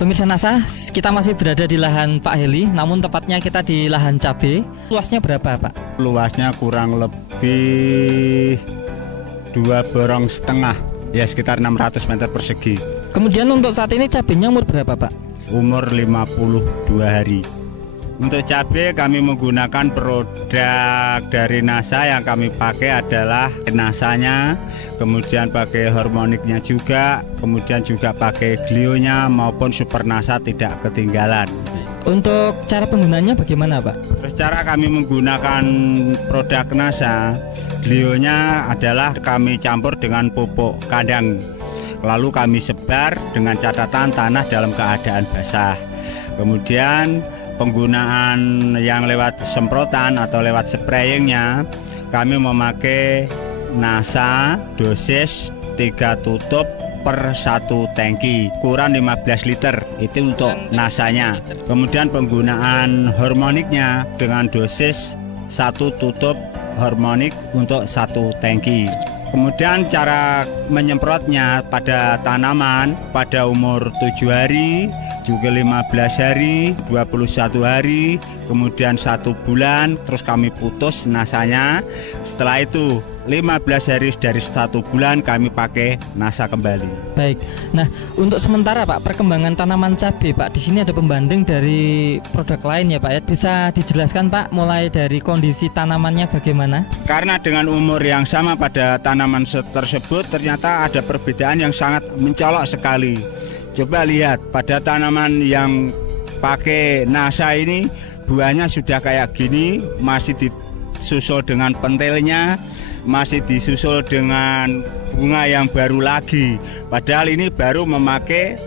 Pemirsa NASA, kita masih berada di lahan Pak Heli, namun tepatnya kita di lahan cabai. Luasnya berapa, Pak? Luasnya kurang lebih 2,5 borong, ya sekitar 600 meter persegi. Kemudian untuk saat ini cabainya umur berapa, Pak? Umur 52 hari. Untuk cabai kami menggunakan produk dari NASA. Yang kami pakai adalah NASA-nya, kemudian pakai hormoniknya juga, kemudian juga pakai glionya maupun super NASA tidak ketinggalan. Untuk cara penggunaannya bagaimana, Pak? Terus cara kami menggunakan produk NASA, glionya adalah kami campur dengan pupuk kandang. Lalu kami sebar dengan catatan tanah dalam keadaan basah. Kemudian penggunaan yang lewat semprotan atau lewat sprayingnya, kami memakai NASA dosis 3 tutup per 1 tangki, ukuran 15 liter, itu untuk NASA-nya. Kemudian penggunaan hormoniknya dengan dosis 1 tutup hormonik untuk 1 tangki. Kemudian cara menyemprotnya pada tanaman pada umur 7 hari, juga 15 hari, 21 hari, kemudian 1 bulan, terus kami putus NASA-nya. Setelah itu 15 hari dari 1 bulan kami pakai NASA kembali. Baik. Nah, untuk sementara Pak, perkembangan tanaman cabai Pak, di sini ada pembanding dari produk lain ya Pak ya. Bisa dijelaskan Pak, mulai dari kondisi tanamannya bagaimana? Karena dengan umur yang sama pada tanaman tersebut ternyata ada perbedaan yang sangat mencolok sekali. Coba lihat pada tanaman yang pakai NASA ini, buahnya sudah kayak gini, masih disusul dengan pentilnya, masih disusul dengan bunga yang baru lagi. Padahal ini baru memakai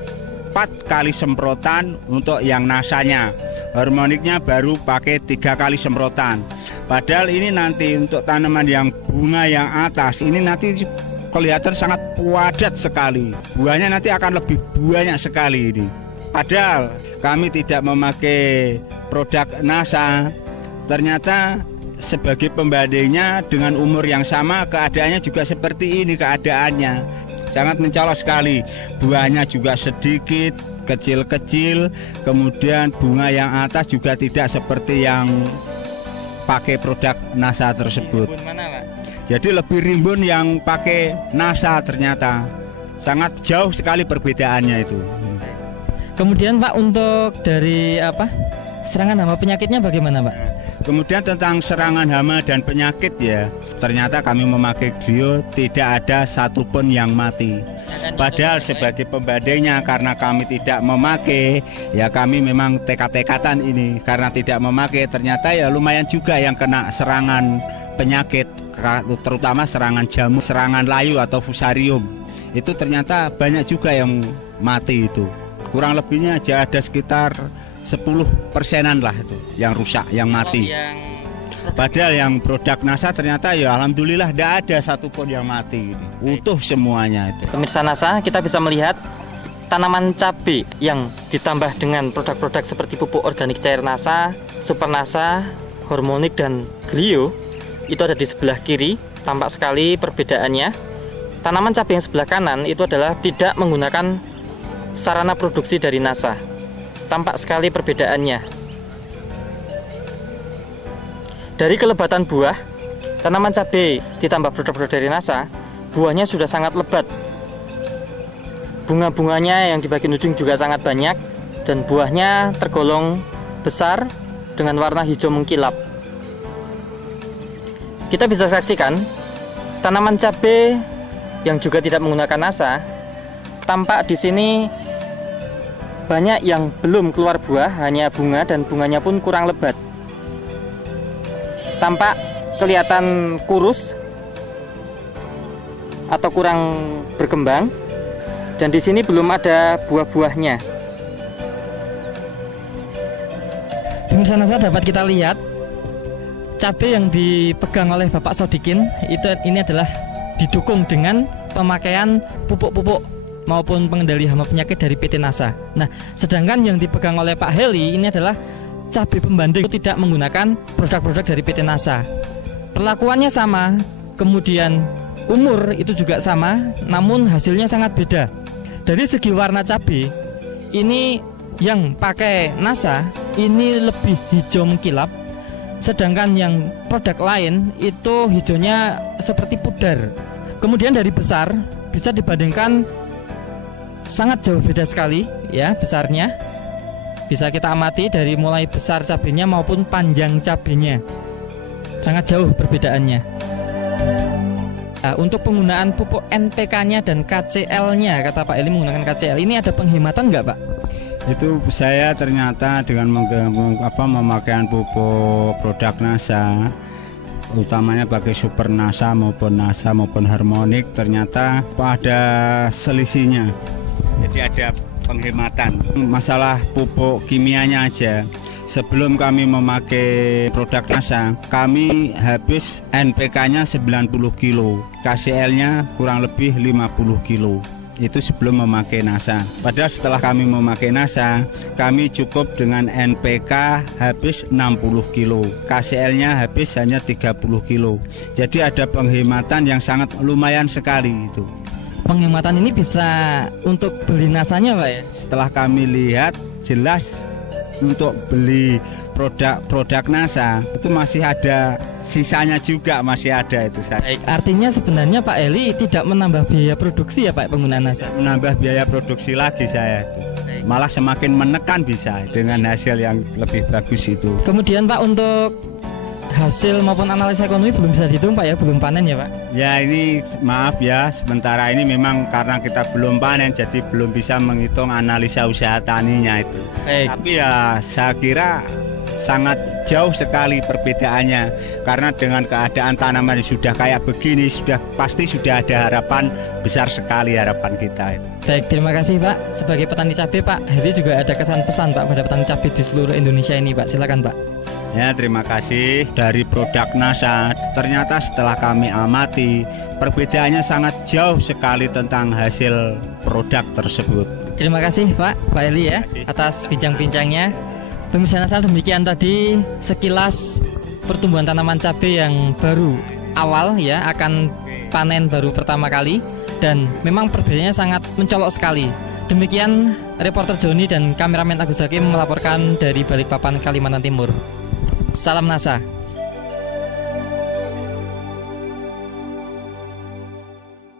4 kali semprotan untuk yang NASA-nya. Hormoniknya baru pakai 3 kali semprotan. Padahal ini nanti untuk tanaman yang bunga yang atas, ini nanti kelihatan sangat padat sekali. Buahnya nanti akan lebih banyak sekali ini. Padahal kami tidak memakai produk NASA, ternyata sebagai pembandingnya dengan umur yang sama keadaannya juga seperti ini keadaannya. Sangat mencolok sekali. Buahnya juga sedikit, kecil-kecil. Kemudian bunga yang atas juga tidak seperti yang pakai produk NASA tersebut. Jadi lebih rimbun yang pakai NASA ternyata. Sangat jauh sekali perbedaannya itu. Kemudian Pak, untuk dari serangan hama penyakitnya bagaimana Pak? Kemudian tentang serangan hama dan penyakit ya, ternyata kami memakai glio tidak ada satupun yang mati. Padahal sebagai pembandingnya, karena kami tidak memakai, ya kami memang tekad-tekatan ini. Karena tidak memakai, ternyata ya lumayan juga yang kena serangan penyakit, terutama serangan jamur, serangan layu atau fusarium. Itu ternyata banyak juga yang mati itu. Kurang lebihnya aja ada sekitar 10%-an lah itu yang rusak, yang mati. Padahal yang produk NASA ternyata ya alhamdulillah tidak ada satupun yang mati. Utuh semuanya itu. Pemirsa NASA, kita bisa melihat tanaman cabai yang ditambah dengan produk-produk seperti pupuk organik cair NASA, super NASA, hormonik dan glio. Itu ada di sebelah kiri, tampak sekali perbedaannya. Tanaman cabai yang sebelah kanan itu adalah tidak menggunakan sarana produksi dari NASA. Tampak sekali perbedaannya. Dari kelebatan buah, tanaman cabai ditambah produk-produk dari NASA, buahnya sudah sangat lebat. Bunga-bunganya yang di bagian ujung juga sangat banyak, dan buahnya tergolong besar dengan warna hijau mengkilap. Kita bisa saksikan tanaman cabai yang juga tidak menggunakan NASA. Tampak di sini banyak yang belum keluar buah, hanya bunga, dan bunganya pun kurang lebat. Tampak kelihatan kurus atau kurang berkembang, dan di sini belum ada buah-buahnya. Pemirsa NASA, dapat kita lihat cabai yang dipegang oleh Bapak Sodikin ini adalah didukung dengan pemakaian pupuk-pupuk maupun pengendali hama penyakit dari PT NASA. Nah, sedangkan yang dipegang oleh Pak Heli ini adalah cabai pembanding, tidak menggunakan produk-produk dari PT NASA. Perlakuannya sama, kemudian umur itu juga sama, namun hasilnya sangat beda. Dari segi warna cabai, ini yang pakai NASA ini lebih hijau mengkilap, sedangkan yang produk lain itu hijaunya seperti pudar. Kemudian dari besar bisa dibandingkan sangat jauh beda sekali ya besarnya. Bisa kita amati dari mulai besar cabenya maupun panjang cabenya. Sangat jauh perbedaannya. Nah, untuk penggunaan pupuk NPK-nya dan KCL-nya, kata Pak Eli menggunakan KCL, ini ada penghematan nggak Pak? Itu saya ternyata dengan memakaian pupuk produk NASA, utamanya bagi Super NASA maupun Harmonik, ternyata ada selisihnya. Jadi ada penghematan. Masalah pupuk kimianya aja. Sebelum kami memakai produk NASA, kami habis NPK-nya 90 kilo, KCL-nya kurang lebih 50 kilo. Itu sebelum memakai NASA. Padahal setelah kami memakai NASA, kami cukup dengan NPK habis 60 kilo, KCL-nya habis hanya 30 kilo. Jadi ada penghematan yang sangat lumayan sekali itu. Penghematan ini bisa untuk beli NASA-nya Pak ya? Setelah kami lihat, jelas untuk beli produk NASA itu masih ada sisanya juga, masih ada itu. Baik, artinya sebenarnya Pak Eli tidak menambah biaya produksi ya Pak penggunaan NASA? Menambah biaya produksi lagi saya itu. Malah semakin menekan bisa dengan hasil yang lebih bagus itu. Kemudian Pak, untuk hasil maupun analisa ekonomi belum bisa dihitung Pak ya, belum panen ya Pak? Ya ini maaf ya, sementara ini memang karena kita belum panen jadi belum bisa menghitung analisa usaha taninya itu. Tapi ya saya kira sangat jauh sekali perbedaannya, karena dengan keadaan tanaman yang sudah kayak begini pasti sudah ada harapan besar sekali, harapan kita itu. Baik, terima kasih Pak. Sebagai petani cabai Pak Heri juga ada kesan pesan Pak pada petani cabai di seluruh Indonesia ini Pak, silakan Pak. Ya, terima kasih. Dari produk NASA, ternyata setelah kami amati, perbedaannya sangat jauh sekali tentang hasil produk tersebut. Terima kasih Pak Eli ya atas bincang-bincangnya. Pemirsa Nasal, demikian tadi sekilas pertumbuhan tanaman cabai yang baru awal ya, akan panen baru pertama kali, dan memang perbedaannya sangat mencolok sekali. Demikian reporter Joni dan kameramen Agus Hakim melaporkan dari Balikpapan, Kalimantan Timur. Salam NASA.